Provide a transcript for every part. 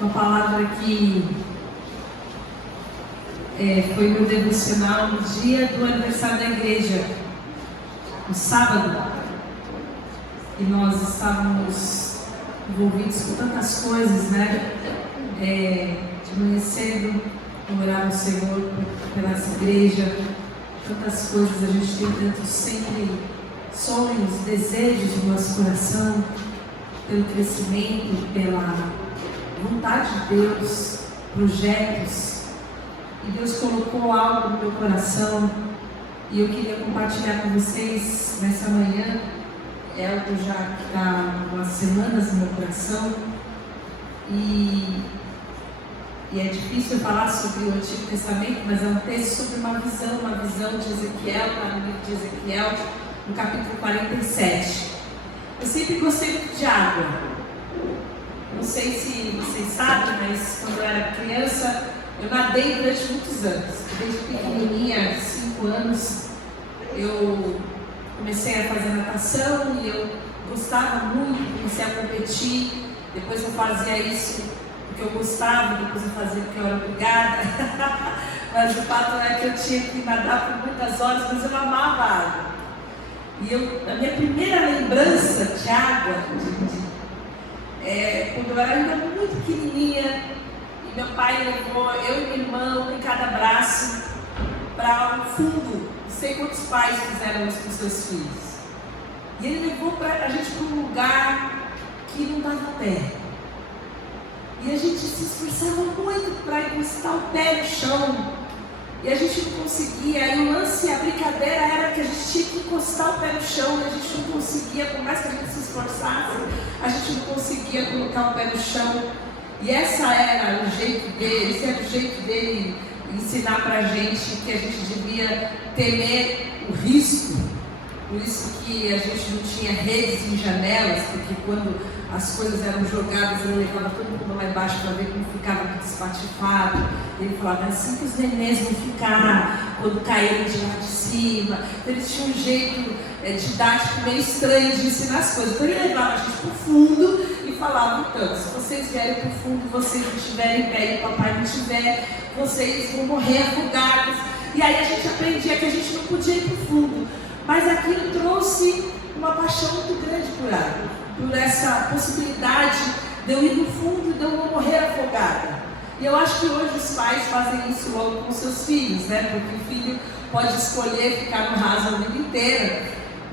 Uma palavra que foi meu devocional no dia do aniversário da igreja, no sábado, e nós estávamos envolvidos com tantas coisas, né? De manhã cedo, orar ao Senhor pela essa igreja, tantas coisas. A gente tem tanto sempre sonhos, desejos no nosso coração, pelo crescimento, pela vontade de Deus, projetos, e Deus colocou algo no meu coração e eu queria compartilhar com vocês nessa manhã. É algo já que está há umas semanas no meu coração e é difícil falar sobre o Antigo Testamento, mas é um texto sobre uma visão de Ezequiel, está no livro de Ezequiel, no capítulo 47. Eu sempre gostei muito de água. Não sei se vocês sabem, mas quando eu era criança, eu nadei durante muitos anos. Desde pequenininha, 5 anos, eu comecei a fazer natação e eu gostava muito, comecei a competir. Depois eu fazia isso porque eu gostava, depois eu fazia porque eu era obrigada. Mas o fato é que eu tinha que nadar por muitas horas, mas eu amava a água. E a minha primeira lembrança de água, quando eu era ainda muito pequenininha, e meu pai levou eu e minha irmã em cada braço para o fundo. Não sei quantos pais fizeram isso com seus filhos. E ele levou a gente para um lugar que não dava pé. E a gente se esforçava muito para encostar o pé no chão. E a gente não conseguia. E o lance, a brincadeira era que a gente tinha que encostar o pé no chão. E a gente não conseguia, por mais que a gente se esforçasse, a gente não conseguia colocar o pé no chão. E esse era o jeito dele ensinar pra gente que a gente devia temer o risco. Por isso que a gente não tinha redes em janelas, porque quando as coisas eram jogadas, ele levava todo mundo lá embaixo para ver como ficava tudo espatifado. Ele falava, é assim que os nenês vão ficar quando caírem de lá de cima. Então eles tinham um jeito didático meio estranho de ensinar as coisas. Então ele levava a gente para o fundo e falava, então, se vocês vierem para o fundo e vocês não estiverem pé e o papai não estiver, vocês vão morrer afogados. E aí a gente aprendia que a gente não podia ir para o fundo. Mas aquilo trouxe uma paixão muito grande por água, por essa possibilidade de eu ir no fundo e de eu não morrer afogada. E eu acho que hoje os pais fazem isso logo com seus filhos, né? Porque o filho pode escolher ficar no raso a vida inteira,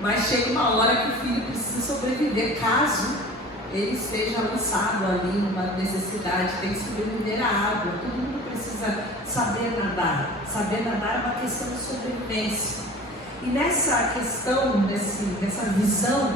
mas chega uma hora que o filho precisa sobreviver caso ele esteja lançado ali numa necessidade, tem que sobreviver à água. Todo mundo precisa saber nadar. Saber nadar é uma questão de sobrevivência. E nessa questão, nessa visão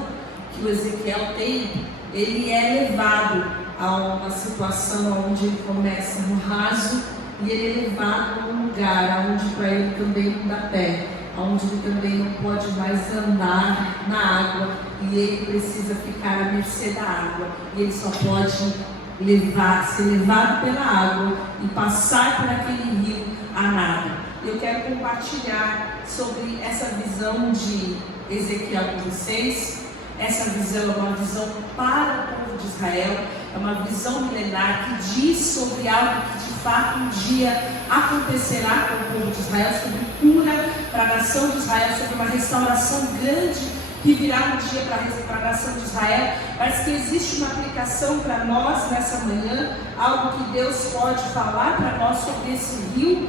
que o Ezequiel tem, ele é levado a uma situação onde ele começa no raso e ele é levado a um lugar onde para ele também não dá pé, onde ele também não pode mais andar na água e ele precisa ficar à mercê da água. E ele só pode ser levado pela água e passar por aquele rio a nado. Eu quero compartilhar sobre essa visão de Ezequiel com vocês. Essa visão é uma visão para o povo de Israel, é uma visão milenar que diz sobre algo que de fato um dia acontecerá com o povo de Israel, sobre cura para a nação de Israel, sobre uma restauração grande que virá um dia para a nação de Israel, mas que existe uma aplicação para nós nessa manhã, algo que Deus pode falar para nós sobre esse rio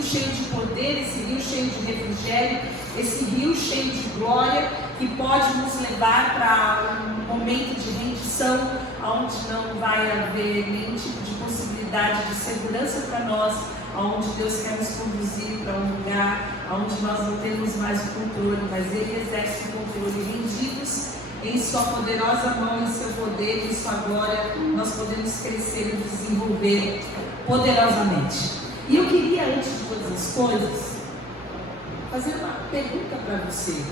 cheio de poder, esse rio cheio de refrigério, esse rio cheio de glória, que pode nos levar para um momento de rendição, onde não vai haver nenhum tipo de possibilidade de segurança para nós, onde Deus quer nos conduzir para um lugar onde nós não temos mais o controle, mas Ele exerce o controle. Rendidos em sua poderosa mão, em seu poder, em sua glória, nós podemos crescer e desenvolver poderosamente. E eu queria, antes de todas as coisas, fazer uma pergunta para você.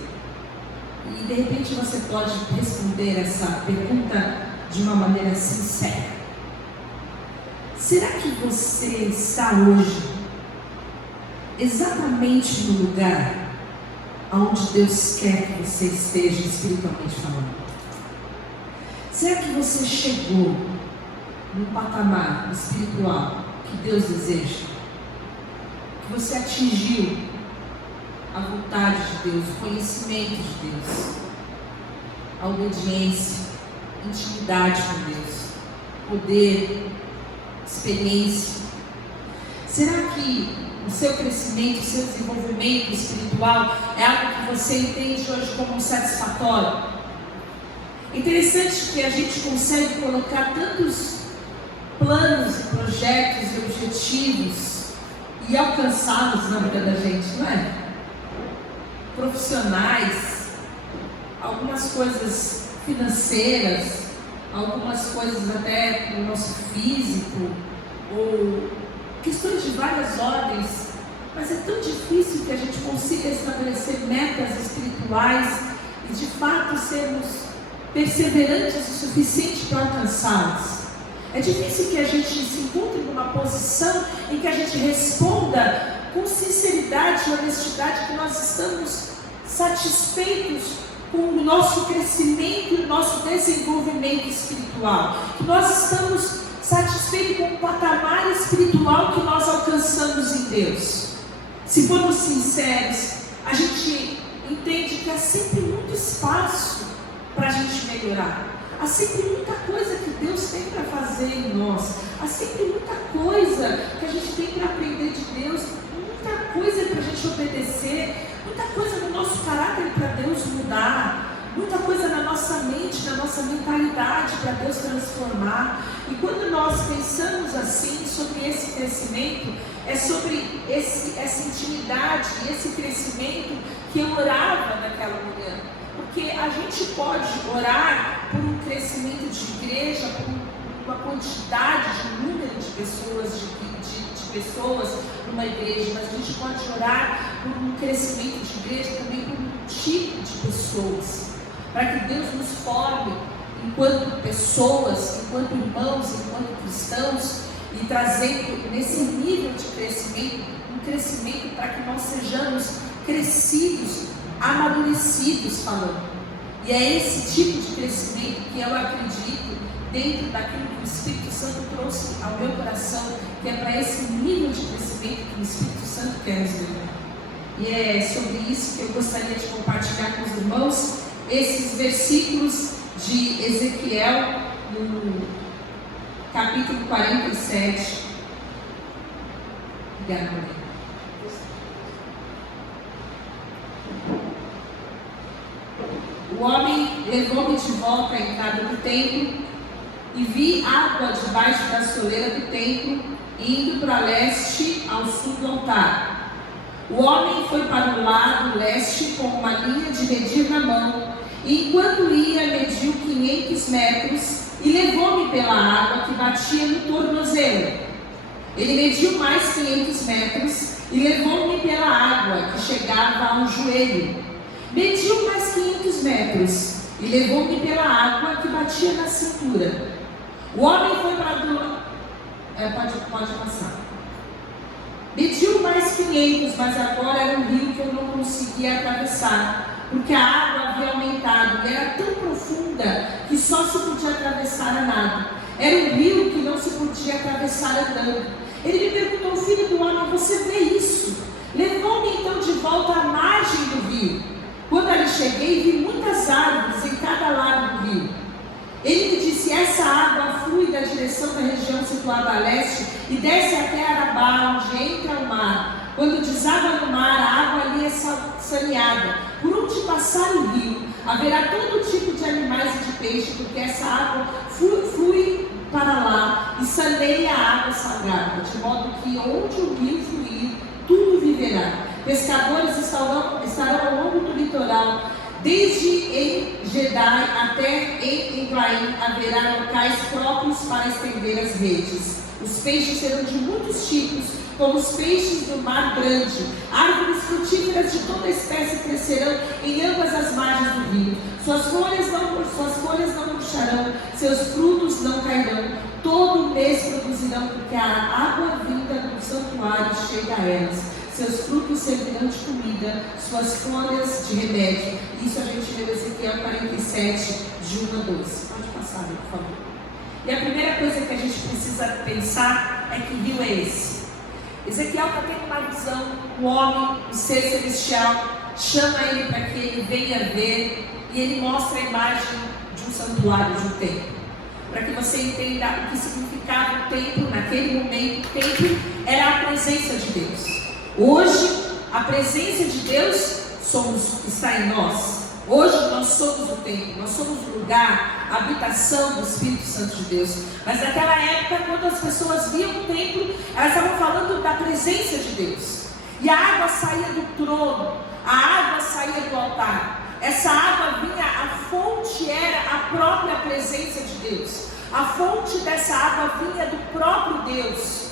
E de repente você pode responder essa pergunta de uma maneira sincera. Será que você está hoje exatamente no lugar onde Deus quer que você esteja espiritualmente falando? Será que você chegou no patamar espiritual que Deus deseja? Que você atingiu a vontade de Deus, o conhecimento de Deus, a obediência, a intimidade com Deus, poder, experiência? Será que o seu crescimento, o seu desenvolvimento espiritual é algo que você entende hoje como satisfatório? É interessante que a gente consegue colocar tantos planos e projetos e objetivos e alcançá-los na vida da gente, não é? Profissionais, algumas coisas financeiras, algumas coisas até no nosso físico, ou questões de várias ordens, mas é tão difícil que a gente consiga estabelecer metas espirituais e de fato sermos perseverantes o suficiente para alcançá-las. É difícil que a gente se encontre numa posição em que a gente responda com sinceridade e honestidade que nós estamos satisfeitos com o nosso crescimento e o nosso desenvolvimento espiritual, que nós estamos satisfeitos com o patamar espiritual que nós alcançamos em Deus. Se formos sinceros, a gente entende que há sempre muito espaço para a gente melhorar. Há sempre muita coisa que Deus tem para fazer em nós. Há sempre muita coisa que a gente tem para aprender de Deus, muita coisa para a gente obedecer, muita coisa no nosso caráter para Deus mudar, muita coisa na nossa mente, na nossa mentalidade para Deus transformar. E quando nós pensamos assim sobre esse crescimento, é sobre essa intimidade, esse crescimento que eu orava naquela manhã. Porque a gente pode orar por um crescimento de igreja, por uma quantidade de número de pessoas, de pessoas numa igreja, mas a gente pode orar por um crescimento de igreja também por um tipo de pessoas, para que Deus nos forme enquanto pessoas, enquanto irmãos, enquanto cristãos, e trazendo nesse nível de crescimento, um crescimento para que nós sejamos crescidos, amadurecidos falando. E é esse tipo de crescimento que eu acredito dentro daquilo que o Espírito Santo trouxe ao meu coração, que é para esse nível de crescimento que o Espírito Santo quer nos levar. E é sobre isso que eu gostaria de compartilhar com os irmãos esses versículos de Ezequiel, no capítulo 47. Obrigada, Maria. O homem levou-me de volta à entrada do templo e vi água debaixo da soleira do templo, indo para leste ao sul do altar. O homem foi para o lado leste com uma linha de medir na mão, e enquanto ia, mediu 500 metros e levou-me pela água que batia no tornozelo. Ele mediu mais 500 metros e levou-me pela água que chegava ao joelho. Mediu mais 500 metros e levou-me pela água que batia na cintura. O homem foi para do... Pode passar. Mediu mais 500, mas agora era um rio que eu não conseguia atravessar, porque a água havia aumentado e era tão profunda que só se podia atravessar a nado. Era um rio que não se podia atravessar andando. Ele me perguntou: filho do homem, você vê isso? Levou-me então de volta à margem do rio. Quando ali cheguei, vi muitas árvores em cada lado do rio. Ele me disse: essa água flui da direção da região situada a leste e desce até Arabá, onde entra o mar. Quando desaba no mar, a água ali é saneada. Por onde passar o rio, haverá todo tipo de animais e de peixe, porque essa água flui para lá e saneia a água sagrada, de modo que onde o rio fluir, tudo viverá. Pescadores estarão ao longo do litoral, desde Engedai até Englaim, haverá locais próprios para estender as redes. Os peixes serão de muitos tipos, como os peixes do mar grande. Árvores frutíferas de toda espécie crescerão em ambas as margens do rio. Suas folhas não murcharão, seus frutos não cairão. Todo mês produzirão, porque a água vinda do santuário chega a elas. Seus frutos servirão de comida, suas folhas de remédio. Isso a gente lê em Ezequiel 47, de 1 a 12. Pode passar, por favor. E a primeira coisa que a gente precisa pensar é que rio é esse. Ezequiel está tendo uma visão, o homem, o ser celestial, chama ele para que ele venha ver, e ele mostra a imagem de um santuário, de um templo. Para que você entenda o que significava o templo naquele momento. O templo era a presença de Deus. Hoje, a presença de Deus está em nós. Hoje nós somos o templo, nós somos o lugar, a habitação do Espírito Santo de Deus. Mas naquela época, quando as pessoas viam o templo, elas estavam falando da presença de Deus. E a água saía do trono, a água saía do altar. Essa água vinha, a fonte era a própria presença de Deus. A fonte dessa água vinha do próprio Deus.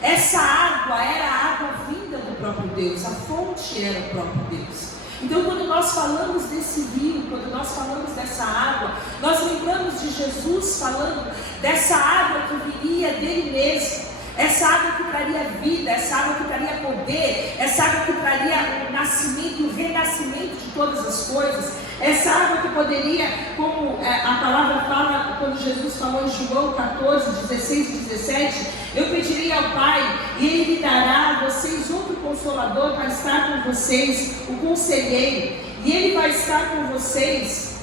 Essa água era a água vinda do próprio Deus. A fonte era o próprio Deus. Então, quando nós falamos desse rio, quando nós falamos dessa água, nós lembramos de Jesus falando dessa água que viria dele mesmo. Essa água que traria vida, essa água que traria poder, essa água que traria o nascimento, o renascimento de todas as coisas. Essa água que poderia, como a palavra fala, quando Jesus falou em João 14, 16 e 17, eu pedirei ao Pai e Ele lhe dará a vocês outro Consolador para estar com vocês, o Conselheiro, e Ele vai estar com vocês.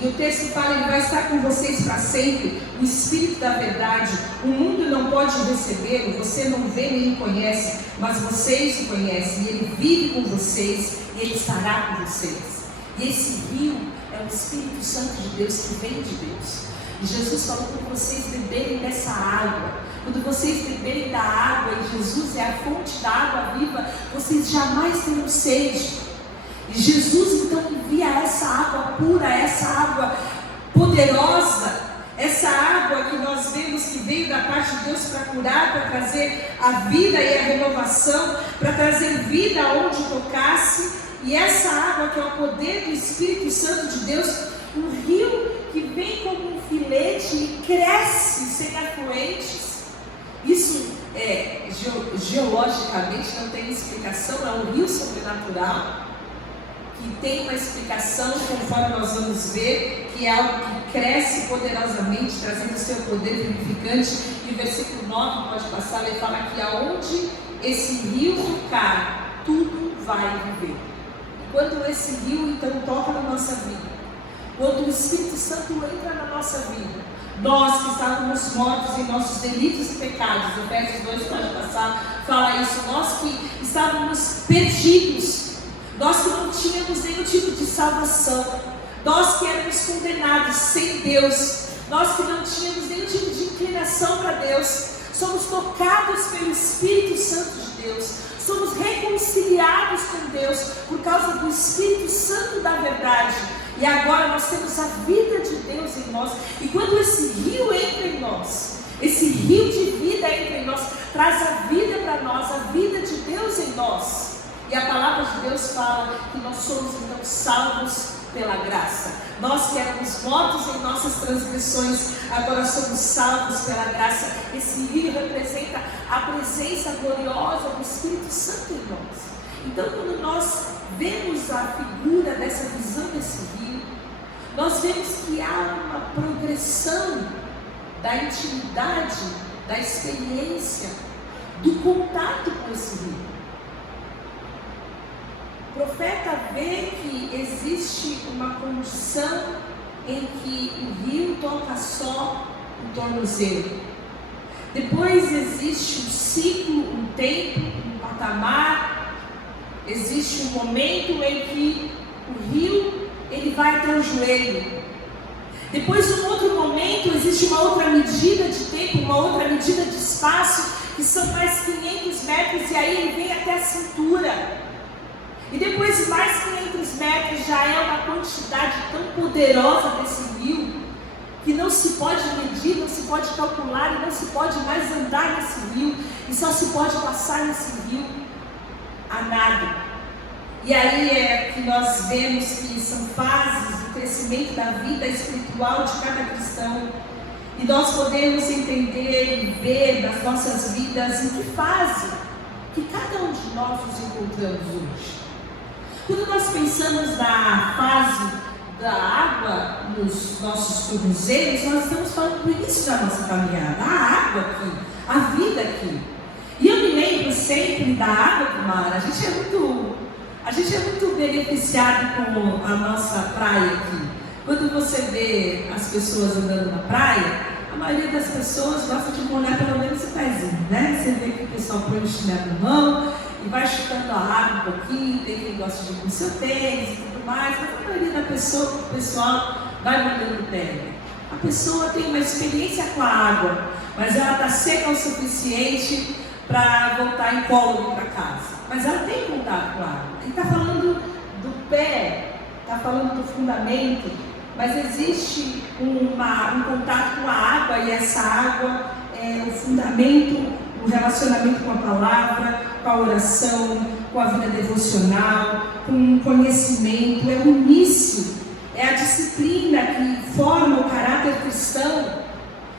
E o texto fala, Ele vai estar com vocês para sempre, o Espírito da verdade. O mundo não pode recebê-lo, você não vê nem conhece, mas vocês o conhecem, e Ele vive com vocês, e Ele estará com vocês. E esse rio é o Espírito Santo de Deus que vem de Deus. E Jesus falou para vocês beberem dessa água. Quando vocês beberem da água, e Jesus é a fonte da água viva, vocês jamais terão sede. E Jesus então envia essa água pura, essa água poderosa, essa água que nós vemos que veio da parte de Deus para curar, para trazer a vida e a renovação, para trazer vida aonde tocasse. E essa água que é o poder do Espírito Santo de Deus, um rio que vem como um filete e cresce sem afluentes. Isso geologicamente não tem explicação, é um rio sobrenatural. Que tem uma explicação, conforme nós vamos ver, que é algo que cresce poderosamente, trazendo o seu poder vivificante. E o versículo 9 pode passar, ele fala que aonde esse rio ficar, tudo vai viver. E quando esse rio então toca na nossa vida, quando o Espírito Santo entra na nossa vida, nós que estávamos mortos em nossos delitos e pecados, Efésios 2 pode passar, fala isso, nós que estávamos perdidos, nós que não tínhamos nenhum tipo de salvação, nós que éramos condenados sem Deus, nós que não tínhamos nenhum tipo de inclinação para Deus, somos tocados pelo Espírito Santo de Deus, somos reconciliados com Deus por causa do Espírito Santo da verdade. E agora nós temos a vida de Deus em nós. E quando esse rio entra em nós, esse rio de vida entra em nós, traz a vida para nós, a vida de Deus em nós. E a palavra de Deus fala que nós somos então salvos pela graça. Nós que éramos mortos em nossas transgressões, agora somos salvos pela graça. Esse rio representa a presença gloriosa do Espírito Santo em nós. Então, quando nós vemos a figura dessa visão desse rio, nós vemos que há uma progressão da intimidade, da experiência, do contato com esse rio. O profeta vê que existe uma condição em que o rio toca só o tornozelo. Depois existe um ciclo, um tempo, um patamar. Existe um momento em que o rio ele vai até o joelho. Depois, num outro momento, existe uma outra medida de tempo, uma outra medida de espaço, que são mais 500 metros, e aí ele vem até a cintura. E depois mais 500 metros já é uma quantidade tão poderosa desse rio, que não se pode medir, não se pode calcular, e não se pode mais andar nesse rio, e só se pode passar nesse rio a nado. E aí é que nós vemos que são fases do crescimento da vida espiritual de cada cristão, e nós podemos entender e ver nas nossas vidas em que fase que cada um de nós nos encontramos hoje. Quando nós pensamos na fase da água nos nossos tornozelos, nós estamos falando do início da nossa caminhada, a água aqui, a vida aqui. E eu me lembro sempre da água do mar. A gente é muito beneficiado com a nossa praia aqui. Quando você vê as pessoas andando na praia, a maioria das pessoas gosta de molhar pelo menos o pezinho, né? Você vê que o pessoal põe o chinelo na mão e vai chutando a água um pouquinho, tem quem gosta de ir com o seu tênis e tudo mais, mas a maioria do pessoal vai molhando o pé. A pessoa tem uma experiência com a água, mas ela está seca o suficiente para voltar incólume para casa. Mas ela tem contato com a água. Ele está falando do pé, está falando do fundamento, mas existe um contato com a água, e essa água é o fundamento, o relacionamento com a palavra, com a oração, com a vida devocional, com o conhecimento, é o início, é a disciplina que forma o caráter cristão.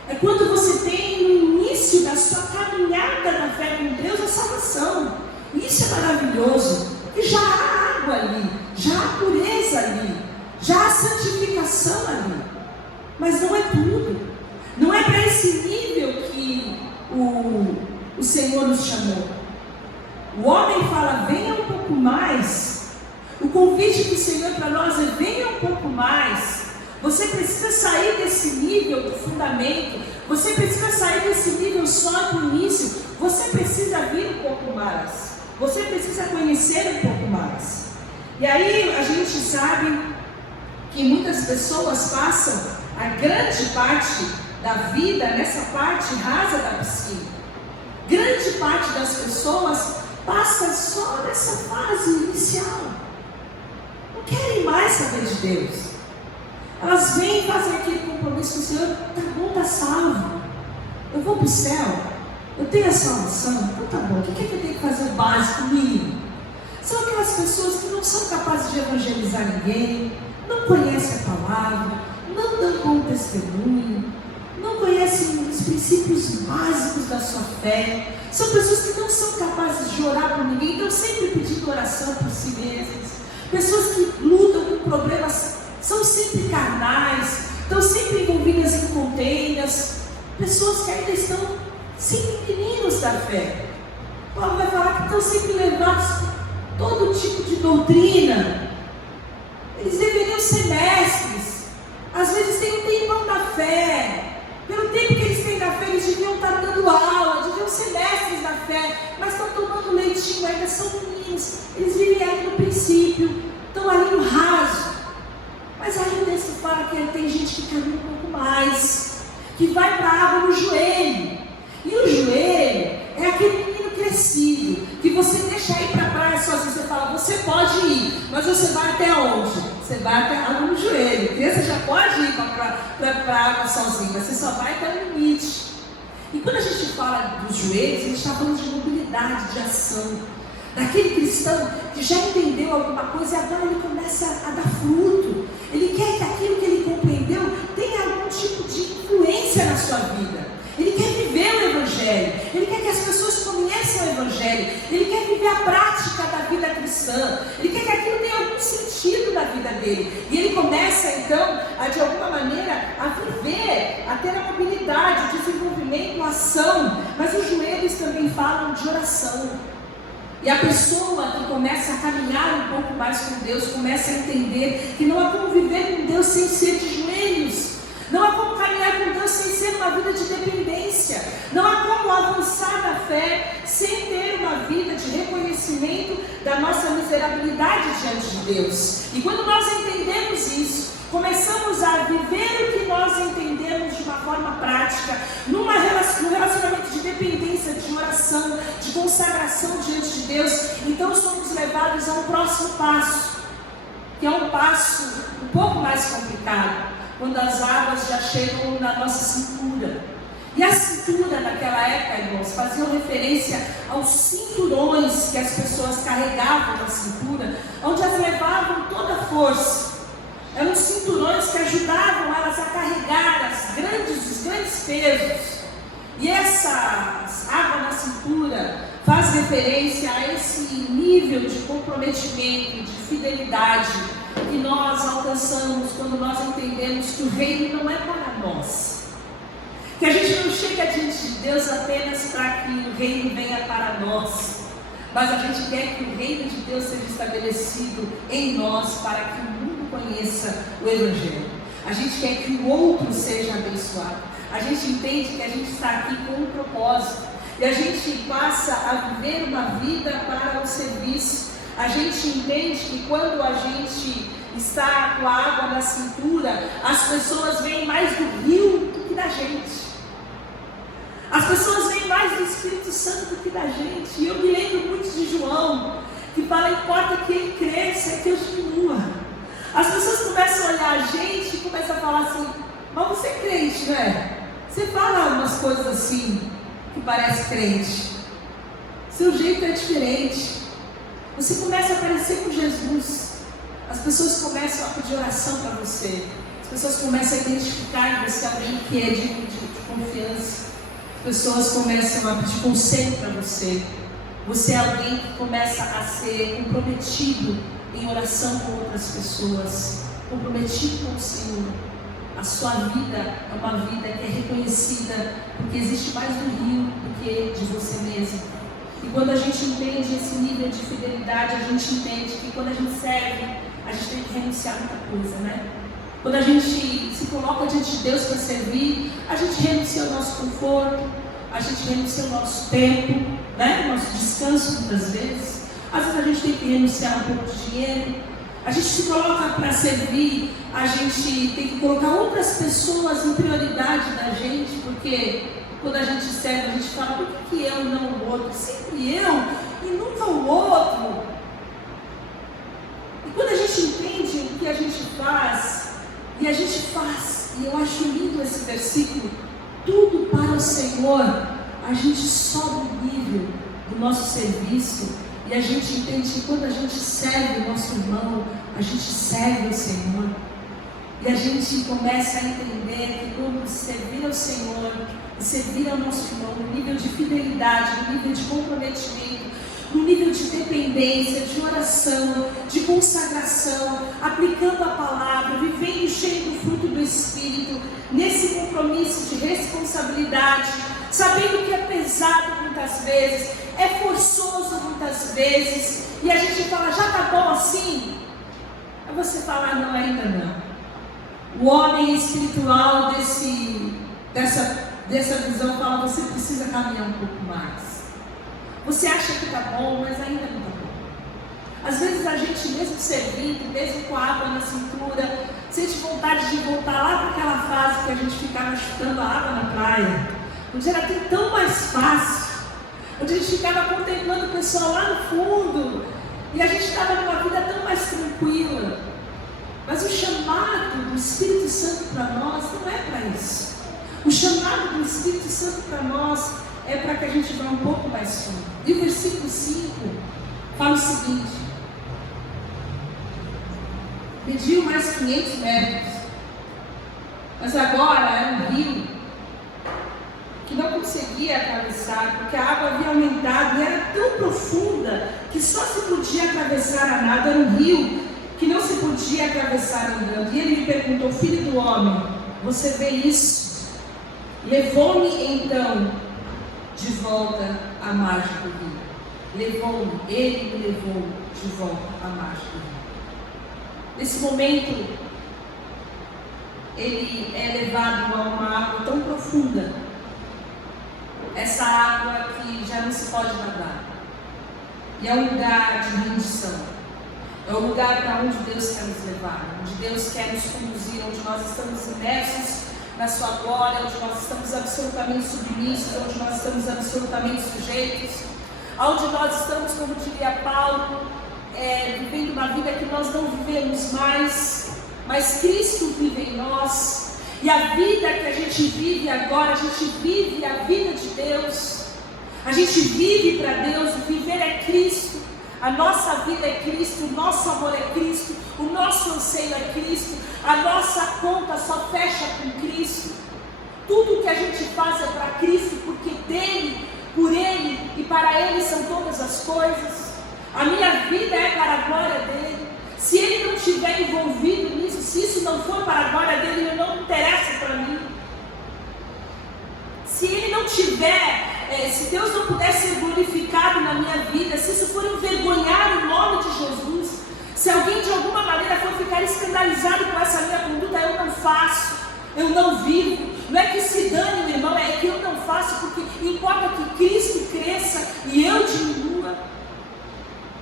É quando você tem no início da sua caminhada na fé com Deus a salvação. Isso é maravilhoso, porque já há água ali, já há pureza ali, já há santificação ali. Mas não é tudo. Não é para esse nível que o Senhor nos chamou. O homem fala, venha um pouco mais. O convite do Senhor para nós é, venha um pouco mais. Você precisa sair desse nível do fundamento. Você precisa sair desse nível só do início. Você precisa vir um pouco mais. Você precisa conhecer um pouco mais. E aí a gente sabe que muitas pessoas passam a grande parte da vida nessa parte rasa da piscina. Grande parte das pessoas passa só nessa fase inicial. Não querem mais saber de Deus. Elas vêm fazer aquele compromisso com o Senhor. Tá bom, tá salvo. Eu vou para o céu. Eu tenho a salvação. Então tá bom. O que é que eu tenho que fazer o básico, mínimo? São aquelas pessoas que não são capazes de evangelizar ninguém, não conhecem a palavra, não dão bom testemunho, não conhecem os princípios básicos da sua fé. São pessoas que não são capazes de orar por ninguém, estão sempre pedindo oração por si mesmas. Pessoas que lutam com problemas, são sempre carnais, estão sempre envolvidas em contendas. Pessoas que ainda estão sempre meninos da fé. Paulo vai falar que estão sempre levados a todo tipo de doutrina. Eles deveriam ser mestres. Às vezes tem um tempão da fé. Pelo tempo que eles têm da fé, eles deviam estar dando aula, deviam ser mestres da fé, mas estão tomando leitinho, ainda são meninos. Eles vivem ali no princípio, estão ali no raso. Mas ainda se fala que tem gente que caminha um pouco mais, que vai para a água no joelho. E o joelho é aquele menino crescido, que você deixa ir para a praia sozinho. Você fala, você pode ir, mas você vai até onde? Você vai até a água no joelho. Criança já pode ir para a água sozinho, mas você só vai até o limite. E quando a gente fala dos joelhos, a gente está falando de mobilidade, de ação. Daquele cristão que já entendeu alguma coisa e agora ele começa a dar fruto. Ele quer que aquilo que ele compreendeu tenha algum tipo de influência na sua vida. Ele quer viver o Evangelho. Ele quer que as pessoas conheçam o Evangelho. Ele quer viver a prática da vida cristã. Ele quer que aquilo tenha algum sentido na vida dele. E ele começa então, de alguma maneira, a viver, a ter a mobilidade, o desenvolvimento, a ação. Mas os joelhos também falam de oração. E a pessoa que começa a caminhar um pouco mais com Deus, começa a entender que não há como viver com Deus sem ser de joelhos. Não há como caminhar com Deus sem ser uma vida de dependência. Não há como avançar na fé sem ter uma vida de reconhecimento da nossa miserabilidade diante de Deus. E quando nós entendemos isso, começamos a viver o que nós entendemos de uma forma prática, num relacionamento de dependência, de oração, de consagração diante de Deus, então somos levados a um próximo passo, que é um passo um pouco mais complicado, quando as águas já chegam na nossa cintura. E a cintura naquela época, irmãos, faziam referência aos cinturões que as pessoas carregavam na cintura, onde as levavam toda a força. Eram cinturões que ajudavam elas a carregar os grandes pesos. E essa água na cintura faz referência a esse nível de comprometimento, de fidelidade, que nós alcançamos quando nós entendemos que o reino não é para nós. Que a gente não chega diante de Deus apenas para que o reino venha para nós, mas a gente quer que o reino de Deus seja estabelecido em nós para que o mundo conheça o Evangelho. A gente quer que o outro seja abençoado. A gente entende que a gente está aqui com um propósito e a gente passa a viver uma vida para o serviço. A gente entende que quando a gente está com a água na cintura, as pessoas veem mais do rio do que da gente. As pessoas veem mais do Espírito Santo do que da gente. E eu me lembro muito de João, que fala: importa que ele cresça, que eu diminua. As pessoas começam a olhar a gente e começam a falar assim: mas você é crente, não é? Você fala algumas coisas assim, que parece crente. Seu jeito é diferente. Você começa a parecer com Jesus. As pessoas começam a pedir oração para você. As pessoas começam a identificar em você alguém que é digno de confiança. As pessoas começam a pedir conselho para você. Você é alguém que começa a ser comprometido em oração com outras pessoas, comprometido com o Senhor. A sua vida é uma vida que é reconhecida, porque existe mais do rio do que de você mesmo. E quando a gente entende esse nível de fidelidade, a gente entende que quando a gente serve, a gente tem que renunciar a muita coisa, né? Quando a gente se coloca diante de Deus para servir, a gente renuncia ao nosso conforto, a gente renuncia ao nosso tempo, né? Nosso descanso muitas vezes. Às vezes a gente tem que renunciar um pouco de dinheiro. A gente se coloca para servir, a gente tem que colocar outras pessoas em prioridade da gente, porque quando a gente serve, a gente fala: por que eu e não o outro? Sempre eu e nunca o outro. E quando a gente entende o que a gente faz, e a gente faz, e eu acho lindo esse versículo, tudo para o Senhor, a gente sobe o nível do nosso serviço, e a gente entende que quando a gente serve o nosso irmão, a gente serve o Senhor. E a gente começa a entender que quando servir ao Senhor, e servir ao nosso irmão, no nível de fidelidade, no nível de comprometimento, no nível de dependência, de oração, de consagração, aplicando a palavra, vivendo cheio do fruto do Espírito, nesse compromisso de responsabilidade, sabendo que é pesado muitas vezes, é forçoso muitas vezes, e a gente fala: já está bom assim? Aí você fala: não, ainda não. O homem espiritual dessa visão fala: você precisa caminhar um pouco mais. Você acha que está bom, mas ainda não está bom. Às vezes a gente, mesmo servindo, mesmo com a água na cintura, sente vontade de voltar lá para aquela fase que a gente ficava chutando a água na praia, onde era tudo tão mais fácil, onde a gente ficava contemplando o pessoal lá no fundo, e a gente estava numa vida tão mais tranquila. Mas o chamado do Espírito Santo para nós não é para isso. O chamado do Espírito Santo para nós é para que a gente vá um pouco mais fundo. E o versículo 5 fala o seguinte: mediu mais 500 metros, mas agora era um rio que não conseguia atravessar, porque a água havia aumentado e era tão profunda que só se podia atravessar a nado. Era um rio que não se podia atravessar andando. E ele me perguntou: filho do homem, você vê isso? Levou-me então de volta à margem do rio. Ele me levou de volta à margem do rio. Nesse momento, ele é levado a uma água tão profunda, essa água que já não se pode nadar, e é um lugar de rendição, é um lugar para onde Deus quer nos levar, onde Deus quer nos conduzir, onde nós estamos imersos na sua glória, onde nós estamos absolutamente submissos, onde nós estamos absolutamente sujeitos, onde nós estamos, como diria Paulo, vivendo uma vida que nós não vivemos mais, mas Cristo vive em nós. E a vida que a gente vive agora, a gente vive a vida de Deus, a gente vive para Deus. O viver é Cristo, a nossa vida é Cristo, o nosso amor é Cristo, o nosso anseio é Cristo, a nossa conta só fecha com Cristo. Tudo que a gente faz é para Cristo, porque dele, por Ele e para Ele são todas as coisas. A minha vida é para a glória dele. Se Ele não estiver envolvido nisso, se isso não for para a glória dEle, Ele não interessa para mim. Se Ele não tiver, se Deus não puder ser glorificado na minha vida, se isso for envergonhar o nome de Jesus, se alguém de alguma maneira for ficar escandalizado com essa minha conduta, eu não faço, eu não vivo. Não é que se dane o irmão, é que eu não faço, porque importa que Cristo cresça e eu diminua.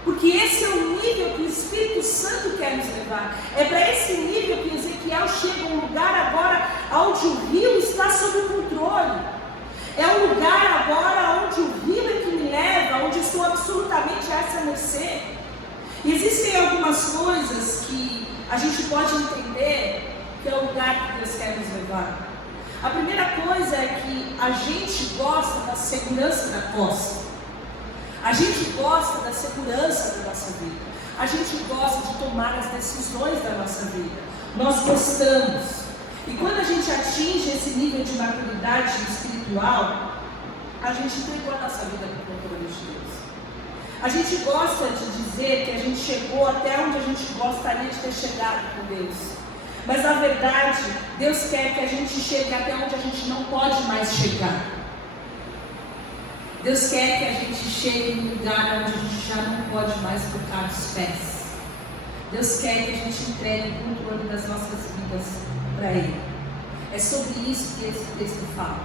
Porque esse é o nível que o Espírito Santo quer nos levar. É para esse nível que Ezequiel chega a um lugar agora onde o rio está sob o controle. É um lugar agora onde o rio é que me leva, onde estou absolutamente a essa mercê. E existem algumas coisas que a gente pode entender que é o lugar que Deus quer nos levar. A primeira coisa é que a gente gosta da segurança da costa. A gente gosta da segurança da nossa vida. A gente gosta de tomar as decisões da nossa vida. Nós gostamos. E quando a gente atinge esse nível de maturidade espiritual, a gente entregou a nossa vida para o controle de Deus. A gente gosta de dizer que a gente chegou até onde a gente gostaria de ter chegado com Deus. Mas na verdade, Deus quer que a gente chegue até onde a gente não pode mais chegar. Deus quer que a gente chegue em um lugar onde a gente já não pode mais tocar os pés. Deus quer que a gente entregue o controle das nossas vidas para Ele. É sobre isso que esse texto fala.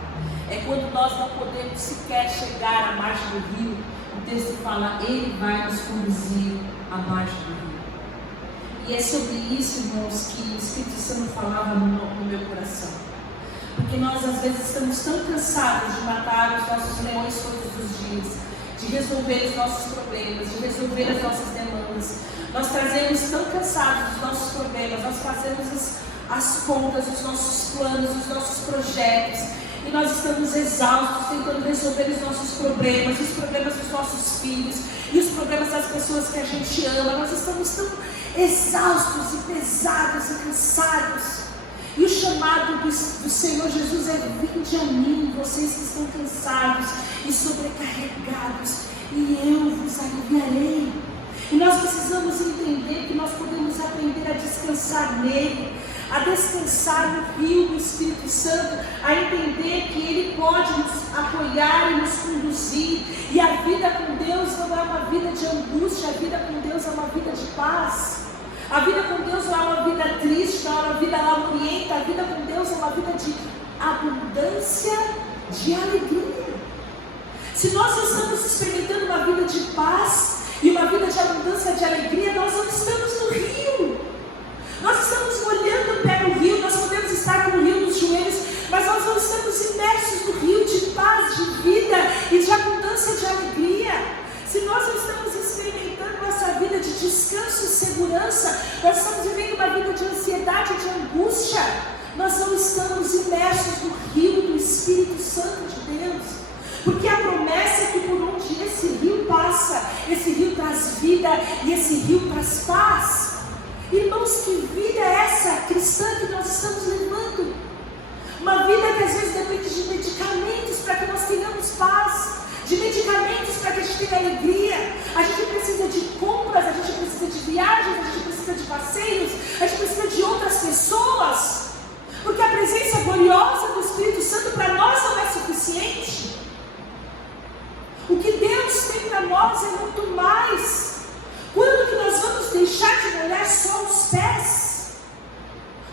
É quando nós não podemos sequer chegar à margem do rio, o texto fala, Ele vai nos conduzir à margem do rio. E é sobre isso, irmãos, que o Espírito Santo falava no meu coração. Porque nós às vezes estamos tão cansados de matar os nossos leões todos os dias, de resolver os nossos problemas, de resolver as nossas demandas. Nós trazemos tão cansados dos nossos problemas, nós fazemos as contas, os nossos planos, os nossos projetos, e nós estamos exaustos tentando resolver os nossos problemas, os problemas dos nossos filhos e os problemas das pessoas que a gente ama. Nós estamos tão exaustos e pesados e cansados. E o chamado do Senhor Jesus é: vinde a mim, vocês que estão cansados e sobrecarregados, e eu vos aliviarei. E nós precisamos entender que nós podemos aprender a descansar nele, a descansar no rio do Espírito Santo, a entender que Ele pode nos apoiar e nos conduzir. E a vida com Deus não é uma vida de angústia, a vida com Deus é uma vida de paz. A vida com Deus não é uma vida triste, não é uma vida lamurienta. A vida com Deus é uma vida de abundância, de alegria. Se nós não estamos experimentando uma vida de paz e uma vida de abundância, de alegria, nós não estamos no rio. Nós estamos molhando o pé no rio, nós podemos estar com o rio nos joelhos, mas nós não estamos imersos no rio de paz, de vida e de abundância, de alegria. Se nós não estamos experimentando essa vida de descanso e segurança, nós estamos vivendo uma vida de ansiedade, de angústia, nós não estamos imersos no rio do Espírito Santo de Deus. Porque a promessa é que por onde esse rio passa, esse rio traz vida e esse rio traz paz. Irmãos, que vida é essa cristã que nós estamos levando? Uma vida que às vezes depende de medicamentos para que nós tenhamos paz, de medicamentos para que a gente tenha alegria. A gente precisa de compras, a gente precisa de viagens, a gente precisa de passeios, a gente precisa de outras pessoas, porque a presença gloriosa do Espírito Santo para nós não é suficiente. O que Deus tem para nós é muito mais. Quando que nós vamos deixar de molhar só os pés?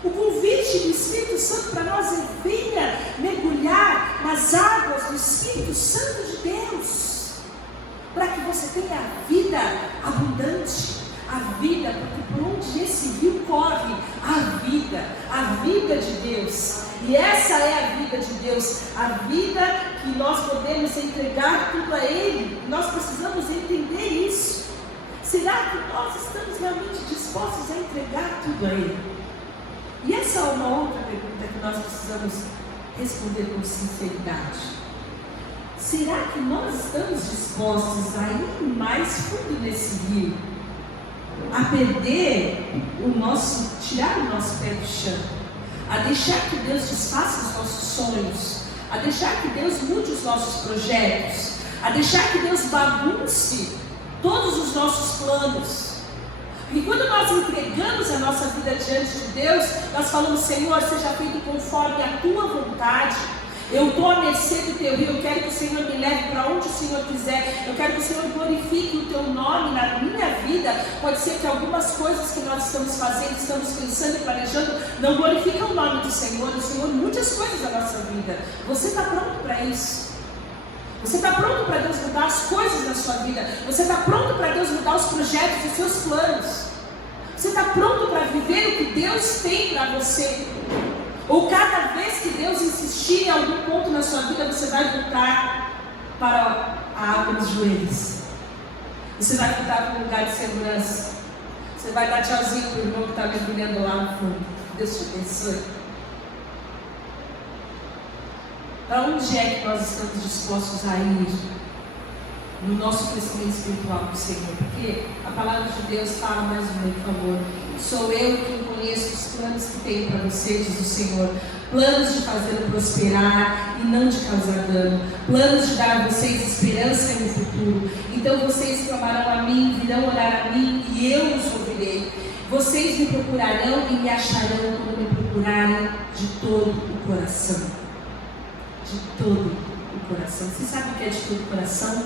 O convite do Espírito Santo para nós é: venha mergulhar nas águas do Espírito Santo de Deus, para que você tenha a vida abundante, a vida, porque por onde esse rio corre, a vida de Deus. E essa é a vida de Deus, a vida que nós podemos entregar tudo a Ele. Nós precisamos entender isso. Será que nós estamos realmente dispostos a entregar tudo a Ele? E essa é uma outra pergunta que nós precisamos responder com sinceridade. Será que nós estamos dispostos a ir mais fundo nesse rio? A perder tirar o nosso pé do chão? A deixar que Deus desfaça os nossos sonhos? A deixar que Deus mude os nossos projetos? A deixar que Deus bagunce todos os nossos planos? E quando nós entregamos a nossa vida diante de Deus, nós falamos: Senhor, seja feito conforme a tua vontade. Eu estou à mercê do teu rio, eu quero que o Senhor me leve para onde o Senhor quiser, eu quero que o Senhor glorifique o teu nome na minha vida. Pode ser que algumas coisas que nós estamos fazendo, estamos pensando e planejando, não glorificam o nome do Senhor. O Senhor mude as coisas da nossa vida. Você está pronto para isso? Você está pronto para Deus mudar as coisas na sua vida? Você está pronto para Deus mudar os projetos, os seus planos? Você está pronto para viver o que Deus tem para você? Ou cada vez que Deus insistir em algum ponto na sua vida, você vai voltar para a água dos joelhos? Você vai voltar para um lugar de segurança? Você vai dar tchauzinho para o irmão que está mergulhando lá no fundo? Deus te abençoe. Para onde é que nós estamos dispostos a ir no nosso crescimento espiritual com o Senhor? Porque a palavra de Deus fala mais uma vez, por favor: sou eu quem conheço os planos que tenho para você, diz o Senhor, planos de fazê-lo prosperar e não de causar dano, planos de dar a vocês esperança no futuro. Então vocês clamarão a mim, virão orar a mim e eu os ouvirei. Vocês me procurarão e me acharão quando me procurarem de todo o coração. De todo o coração. Você sabe o que é de todo o coração?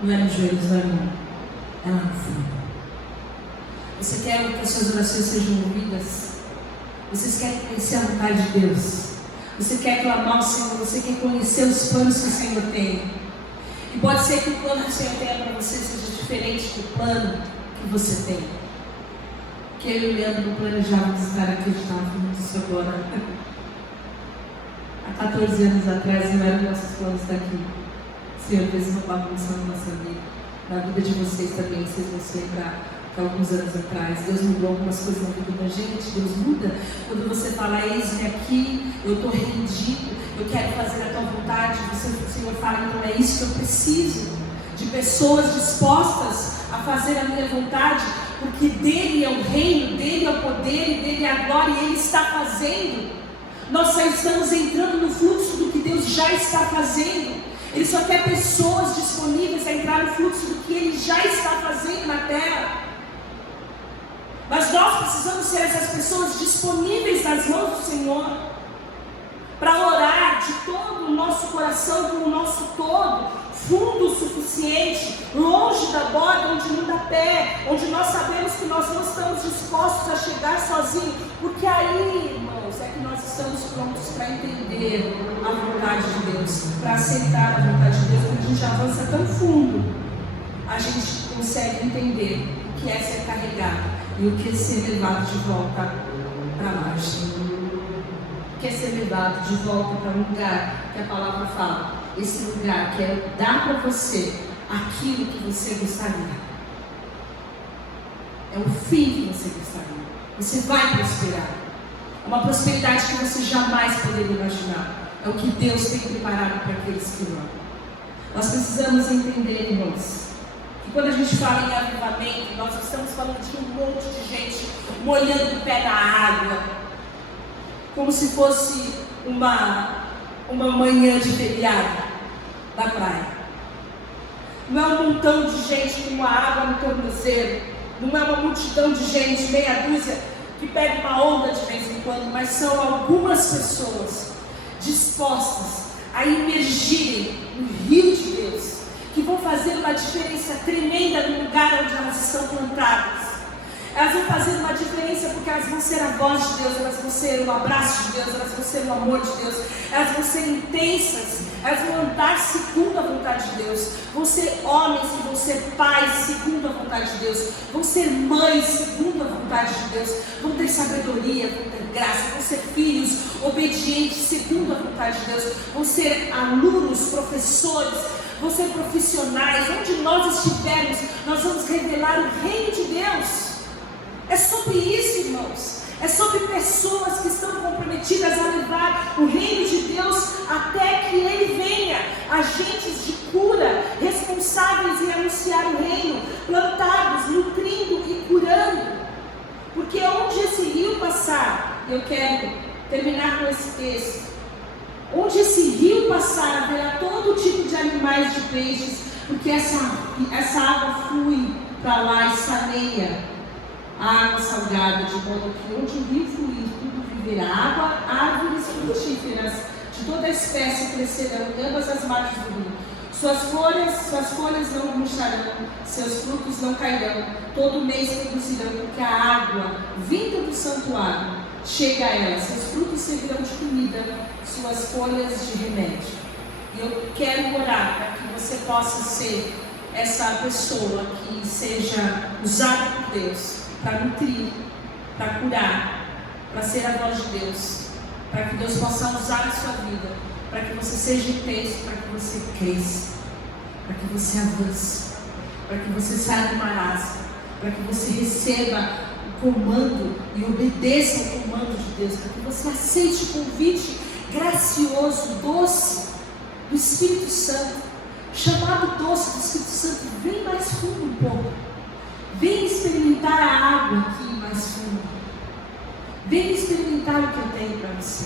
Não é nos joelhos, não é, não. É lá no fundo. Você quer que as suas orações sejam ouvidas? Vocês querem conhecer a vontade de Deus? Você quer clamar ao Senhor? Você quer conhecer os planos que o Senhor tem? E pode ser que o plano que o Senhor tenha para você seja diferente do plano que você tem. Que eu e o Leandro não planejávamos estar aqui, eu estava falando disso agora. Há 14 anos atrás não eram nossos planos estar aqui. O Senhor fez uma bagunça na nossa vida, na vida de vocês também. Vocês vão se lembrar que alguns anos atrás Deus mudou algumas coisas na vida da gente. Deus muda quando você fala: eis-me aqui, eu estou rendido, eu quero fazer a tua vontade. O Senhor fala: então é isso que eu preciso, de pessoas dispostas a fazer a minha vontade, porque dele é o reino, dele é o poder e dele é a glória, e ele está fazendo. Nós só estamos entrando no fluxo do que Deus já está fazendo. Ele só quer pessoas disponíveis a entrar no fluxo do que Ele já está fazendo na terra. Mas nós precisamos ser essas pessoas disponíveis nas mãos do Senhor, para orar de todo o nosso coração, com o nosso todo, fundo o suficiente, longe da borda, onde não dá pé, onde nós sabemos que nós não estamos dispostos a chegar sozinhos, porque aí, irmãos, é que nós estamos prontos para entender a vontade de Deus, para aceitar a vontade de Deus. Quando a gente avança tão fundo, a gente consegue entender o que é ser carregado e o que é ser levado de volta para a margem, o que é ser levado de volta para um lugar que a palavra fala. Esse lugar que é dar para você aquilo que você gostaria. É o fim que você gostaria. Você vai prosperar. É uma prosperidade que você jamais poderia imaginar. É o que Deus tem preparado para aqueles que o amam. Nós precisamos entender, irmãos, que quando a gente fala em avivamento, nós estamos falando de um monte de gente molhando o pé na água, como se fosse uma manhã de feriado da praia. Não é um montão de gente com uma água no tornozelo, não é uma multidão de gente, meia dúzia, que pega uma onda de vez em quando, mas são algumas pessoas dispostas a imergirem no rio de Deus, que vão fazer uma diferença tremenda no lugar onde elas estão plantadas. Elas vão fazer uma diferença porque elas vão ser a voz de Deus, elas vão ser o abraço de Deus, elas vão ser o amor de Deus, elas vão ser intensas, elas vão andar segundo a vontade de Deus, vão ser homens que vão ser pais segundo a vontade de Deus, vão ser mães segundo a vontade de Deus, vão ter sabedoria, vão ter graça, vão ser filhos obedientes segundo a vontade de Deus, vão ser alunos, professores, vão ser profissionais. Onde nós estivermos, nós vamos revelar o reino de Deus. É sobre isso, irmãos. É sobre pessoas que estão comprometidas a levar o reino de Deus até que Ele venha. Agentes de cura, responsáveis em anunciar o reino, plantados, nutrindo e curando. Porque onde esse rio passar, eu quero terminar com esse texto. Onde esse rio passar, haverá todo tipo de animais, de peixes, porque essa água flui para lá e saneia água salgada, de modo que onde o rio fluir, tudo viverá. Água, árvores frutíferas de toda espécie crescerão em ambas as margens do rio. Suas folhas não murcharão, seus frutos não cairão, todo mês produzirão, porque a água vinda do santuário chega a ela, seus frutos servirão de comida, suas folhas de remédio. E eu quero orar para que você possa ser essa pessoa que seja usada por Deus para nutrir, para curar, para ser a voz de Deus, para que Deus possa usar a sua vida, para que você seja intenso, para que você cresça, para que você avance, para que você saia do marasmo, para que você receba o comando e obedeça ao comando de Deus, para que você aceite o convite gracioso, doce do Espírito Santo, chamado doce do Espírito Santo. Vem mais fundo um pouco, vem experimentar a água aqui mais fundo, vem experimentar o que eu tenho para você,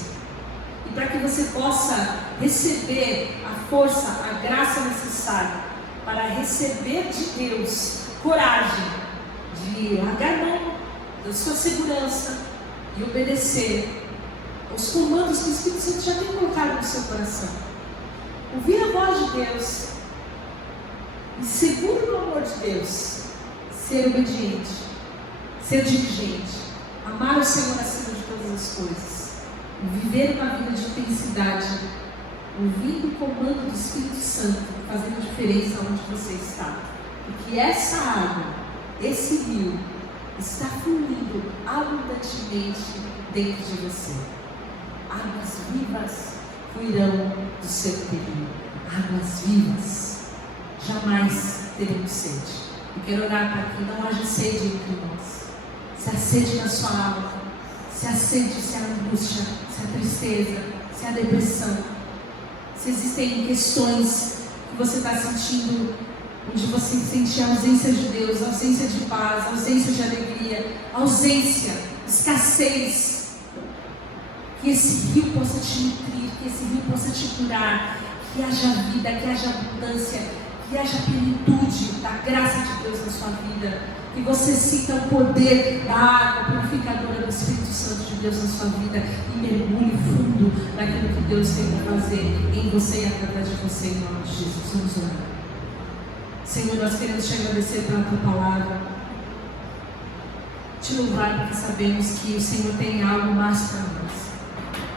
e para que você possa receber a força, a graça necessária para receber de Deus coragem de largar mão da sua segurança e obedecer aos comandos que o Espírito Santo já tem colocado no seu coração. Ouvir a voz de Deus e, seguro no amor de Deus, ser obediente, ser diligente, amar o Senhor acima de todas as coisas, viver uma vida de intensidade, ouvindo o comando do Espírito Santo, fazendo diferença onde você está. Porque essa água, esse rio, está fluindo abundantemente dentro de você. Águas vivas fluirão do seu interior. Águas vivas. Jamais teremos sede. Eu quero orar para que não haja sede entre nós. Se há sede na sua alma, se há sede, se há angústia, se há tristeza, se há depressão, se existem questões que você está sentindo, onde você sente a ausência de Deus, a ausência de paz, a ausência de alegria, ausência, escassez, que esse rio possa te nutrir, que esse rio possa te curar, que haja vida, que haja abundância, que haja plenitude da graça de Deus na sua vida, que você sinta o poder da água purificadora do Espírito Santo de Deus na sua vida e mergulhe fundo naquilo que Deus tem para fazer em você e através de você, em nome de Jesus. Vamos orar. Senhor, nós queremos te agradecer pela tua palavra, te louvar porque sabemos que o Senhor tem algo mais para nós.